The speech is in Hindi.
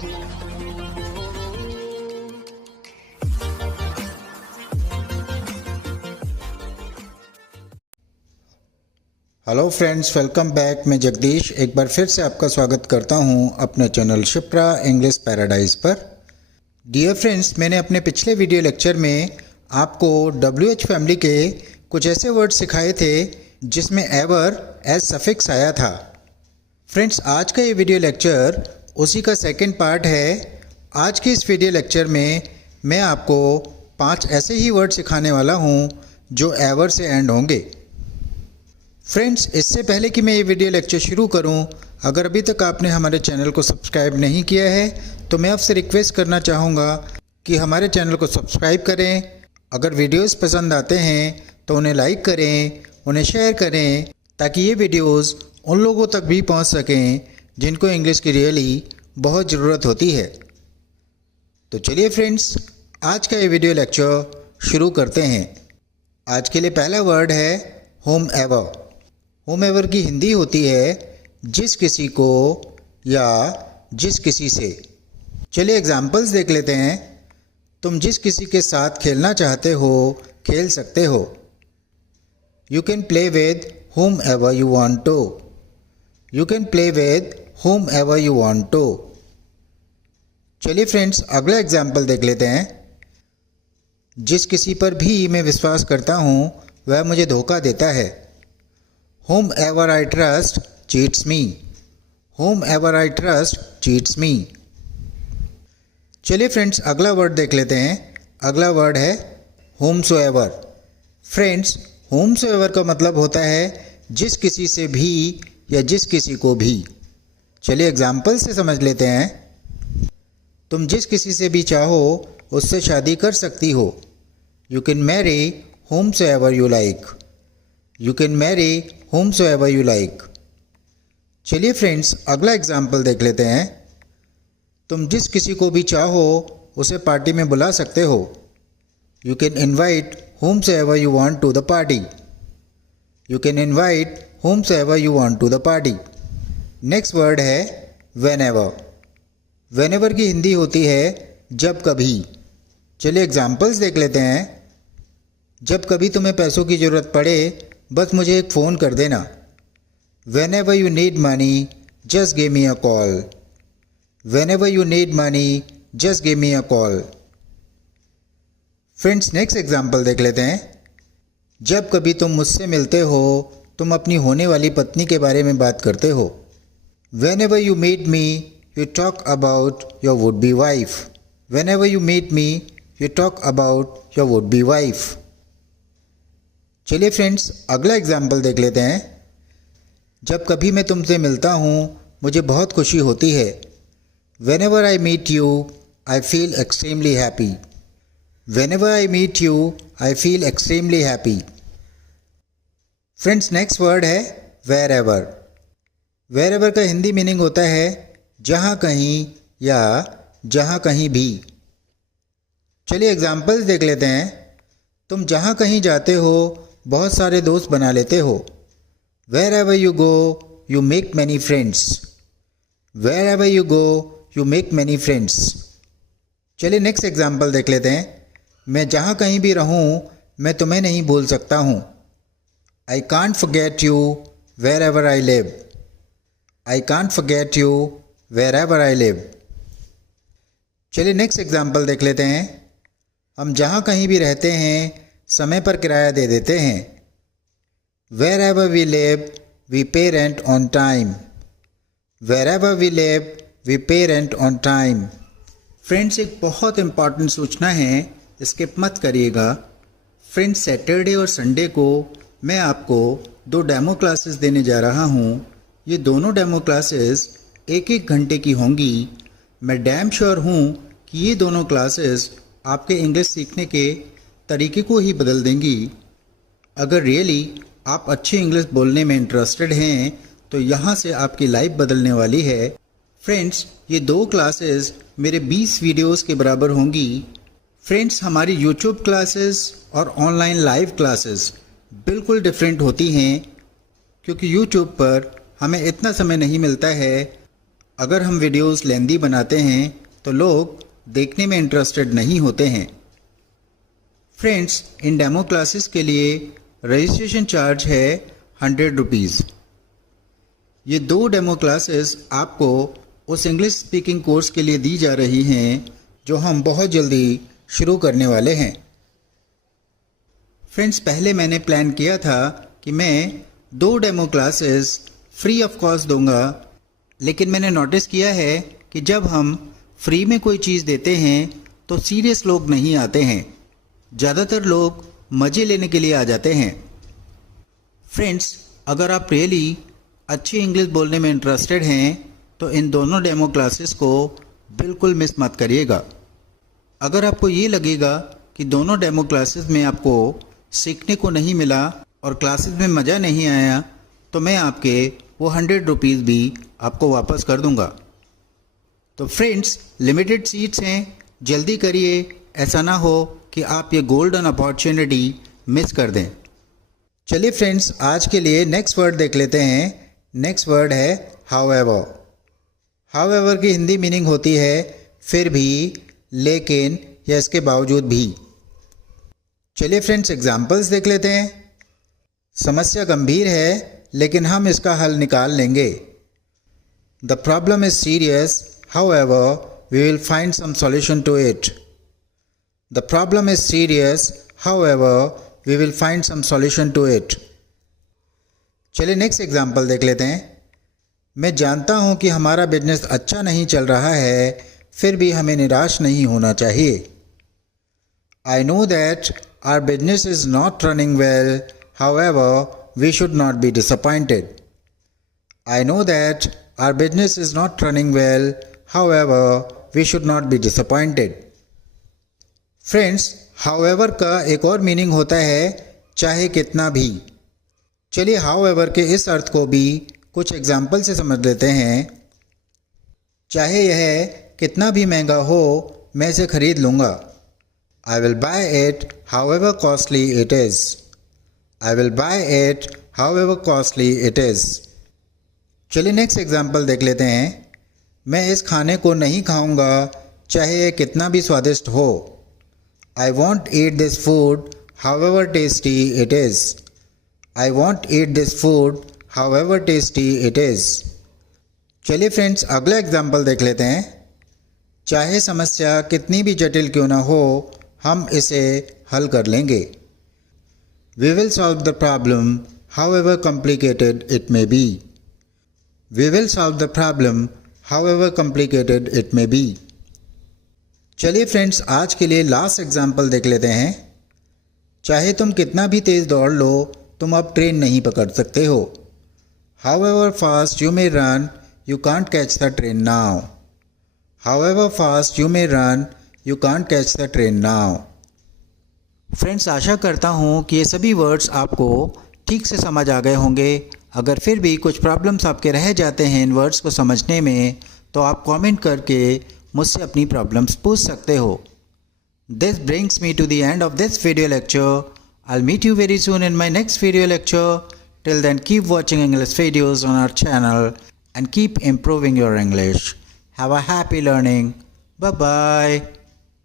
Hello friends, welcome back. मैं जगदीश एक बार फिर से आपका स्वागत करता हूं अपने चैनल शिप्रा इंग्लिश पैराडाइज पर। डियर फ्रेंड्स, मैंने अपने पिछले वीडियो लेक्चर में आपको WH फैमिली के कुछ ऐसे वर्ड सिखाए थे जिसमें एवर एज सफिक्स आया था। फ्रेंड्स, आज का ये वीडियो लेक्चर उसी का सेकंड पार्ट है। आज के इस वीडियो लेक्चर में मैं आपको 5 ऐसे ही वर्ड सिखाने वाला हूँ जो एवर से एंड होंगे। फ्रेंड्स, इससे पहले कि मैं ये वीडियो लेक्चर शुरू करूं, अगर अभी तक आपने हमारे चैनल को सब्सक्राइब नहीं किया है तो मैं आपसे रिक्वेस्ट करना चाहूँगा कि हमारे चैनल को सब्सक्राइब करें। अगर वीडियोस पसंद आते हैं तो उन्हें लाइक करें, उन्हें शेयर करें, ताकि ये वीडियोस उन लोगों तक भी पहुंच सकें जिनको इंग्लिश की रियली बहुत ज़रूरत होती है। तो चलिए फ्रेंड्स, आज का ये वीडियो लेक्चर शुरू करते हैं। आज के लिए पहला वर्ड है होम एवर। होम एवर की हिंदी होती है जिस किसी को या जिस किसी से। चलिए एग्जाम्पल्स देख लेते हैं। तुम जिस किसी के साथ खेलना चाहते हो खेल सकते हो। You can play with whomever you want to. You can play with whomever you want to. चलिए फ्रेंड्स, अगला एग्जाम्पल देख लेते हैं। जिस किसी पर भी मैं विश्वास करता हूँ वह मुझे धोखा देता है। Whomever I trust cheats me. Whomever I trust cheats me. चलिए फ्रेंड्स, अगला वर्ड देख लेते हैं। अगला वर्ड है whomsoever। फ्रेंड्स, whomsoever का मतलब होता है जिस किसी से भी या जिस किसी को भी। चलिए एग्जाम्पल से समझ लेते हैं। तुम जिस किसी से भी चाहो उससे शादी कर सकती हो। You can marry whomsoever you like. You can marry whomsoever you like. चलिए फ्रेंड्स, अगला एग्जाम्पल देख लेते हैं। तुम जिस किसी को भी चाहो उसे पार्टी में बुला सकते हो। You can invite whomsoever you want to the party. You can invite whomsoever you want to the party. Next word है whenever। whenever की हिंदी होती है जब कभी। चलिए एग्जाम्पल्स देख लेते हैं। जब कभी तुम्हें पैसों की ज़रूरत पड़े बस मुझे एक फ़ोन कर देना। Whenever you need money, just give me a call. Whenever you need money, just give me a call. Friends, next example देख लेते हैं। जब कभी तुम मुझसे मिलते हो तुम अपनी होने वाली पत्नी के बारे में बात करते हो। Whenever you meet me, you talk about your would-be wife. Whenever you meet me, you talk about your would-be wife. चलिए फ्रेंड्स, अगला एग्जाम्पल देख लेते हैं। जब कभी मैं तुमसे मिलता हूँ मुझे बहुत खुशी होती है। Whenever I meet you, I feel extremely happy. Whenever I meet you, I feel extremely happy. Friends, next word है wherever। wherever का हिंदी मीनिंग होता है जहाँ कहीं या जहाँ कहीं भी। चलिए एग्जाम्पल्स देख लेते हैं। तुम जहाँ कहीं जाते हो बहुत सारे दोस्त बना लेते हो। Wherever you go, you make many friends. Wherever you go, you make many friends. चलिए नेक्स्ट एग्जाम्पल देख लेते हैं। मैं जहाँ कहीं भी रहूँ मैं तुम्हें नहीं भूल सकता हूँ। I can't forget you wherever I live. I can't forget you wherever I live. चलिए नेक्स्ट एग्जाम्पल देख लेते हैं। हम जहाँ कहीं भी रहते हैं समय पर किराया दे देते हैं। Wherever we live, we pay rent on time. Wherever we live, we pay rent on time. Friends, एक बहुत इम्पॉर्टेंट सूचना है, स्किप मत करिएगा। फ्रेंड्स, सैटरडे और संडे को मैं आपको 2 डेमो क्लासेस देने जा रहा हूँ। ये दोनों डेमो क्लासेस 1-1 घंटे की होंगी। मैं डैम श्योर हूँ कि ये दोनों क्लासेस आपके इंग्लिश सीखने के तरीके को ही बदल देंगी। अगर रियली आप अच्छी इंग्लिश बोलने में इंटरेस्टेड हैं तो यहाँ से आपकी लाइफ बदलने वाली है। फ्रेंड्स, ये 2 क्लासेस मेरे 20 वीडियोस के बराबर होंगी। फ्रेंड्स, हमारी यूट्यूब क्लासेस और ऑनलाइन लाइव क्लासेस बिल्कुल डिफरेंट होती हैं क्योंकि यूट्यूब पर हमें इतना समय नहीं मिलता है अगर हम वीडियोस लेंदी बनाते हैं तो लोग देखने में इंटरेस्टेड नहीं होते हैं। फ्रेंड्स, इन डेमो क्लासेस के लिए रजिस्ट्रेशन चार्ज है 100 रुपीज़। ये 2 डेमो क्लासेस आपको उस इंग्लिश स्पीकिंग कोर्स के लिए दी जा रही हैं जो हम बहुत जल्दी शुरू करने वाले हैं। फ्रेंड्स, पहले मैंने प्लान किया था कि मैं 2 demo classes free of cost दूंगा, लेकिन मैंने नोटिस किया है कि जब हम फ्री में कोई चीज़ देते हैं तो सीरियस लोग नहीं आते हैं, ज़्यादातर लोग मज़े लेने के लिए आ जाते हैं। फ्रेंड्स, अगर आप रियली अच्छी इंग्लिश बोलने में इंटरेस्टेड हैं तो इन दोनों डेमो क्लासेस को बिल्कुल मिस मत करिएगा। अगर आपको ये लगेगा कि दोनों डेमो क्लासेस में आपको सीखने को नहीं मिला और क्लासेस में मज़ा नहीं आया, तो मैं आपके वो 100 रुपीज़ भी आपको वापस कर दूंगा। तो फ्रेंड्स, लिमिटेड सीट्स हैं, जल्दी करिए, ऐसा ना हो कि आप ये गोल्डन अपॉर्चुनिटी मिस कर दें। चलिए फ्रेंड्स, आज के लिए नेक्स्ट वर्ड देख लेते हैं। नेक्स्ट वर्ड है हाउएवर। हाउएवर की हिंदी मीनिंग होती है फिर भी, लेकिन या इसके बावजूद भी। चलिए फ्रेंड्स, एग्जाम्पल्स देख लेते हैं। समस्या गंभीर है लेकिन हम इसका हल निकाल लेंगे। The problem is serious, however we will find some solution to it. The problem is serious, however we will find some solution to it. चलिए नेक्स्ट एग्जाम्पल देख लेते हैं। मैं जानता हूं कि हमारा बिजनेस अच्छा नहीं चल रहा है, फिर भी हमें निराश नहीं होना चाहिए। I know that our business is not running well, however we should not be disappointed. I know that our business is not running well, however we should not be disappointed. Friends, however का एक और मीनिंग होता है चाहे कितना भी। चलिए however के इस अर्थ को भी कुछ एग्जाम्पल से समझ लेते हैं। चाहे यह कितना भी महंगा हो, मैं इसे खरीद लूँगा। I will buy it however costly it is. I will buy it however costly it is. चलिए नेक्स्ट एग्जाम्पल देख लेते हैं। मैं इस खाने को नहीं खाऊंगा चाहे यह कितना भी स्वादिष्ट हो। I won't eat this food however tasty it is. I won't eat this food however tasty it is. चलिए फ्रेंड्स, अगला एग्जाम्पल देख लेते हैं। चाहे समस्या कितनी भी जटिल क्यों ना हो, हम इसे हल कर लेंगे। We will solve the problem however complicated it may be. We will solve the problem however complicated it may be. चलिए फ्रेंड्स, आज के लिए लास्ट एग्जाम्पल देख लेते हैं। चाहे तुम कितना भी तेज़ दौड़ लो, तुम अब ट्रेन नहीं पकड़ सकते हो। However fast you may run, you can't catch the train now. However fast you may run, you can't catch the train now. Friends, आशा करता हूँ कि ये सभी वर्ड्स आपको ठीक से समझ आ गए होंगे। अगर फिर भी कुछ प्रॉब्लम्स आपके रह जाते हैं इन वर्ड्स को समझने में, तो आप कमेंट करके मुझसे अपनी प्रॉब्लम्स पूछ सकते हो। This brings me to the end of this video lecture. I will meet you very soon in my next video lecture. Till then keep watching English videos on our channel and keep improving your English. Have a happy learning. Bye bye.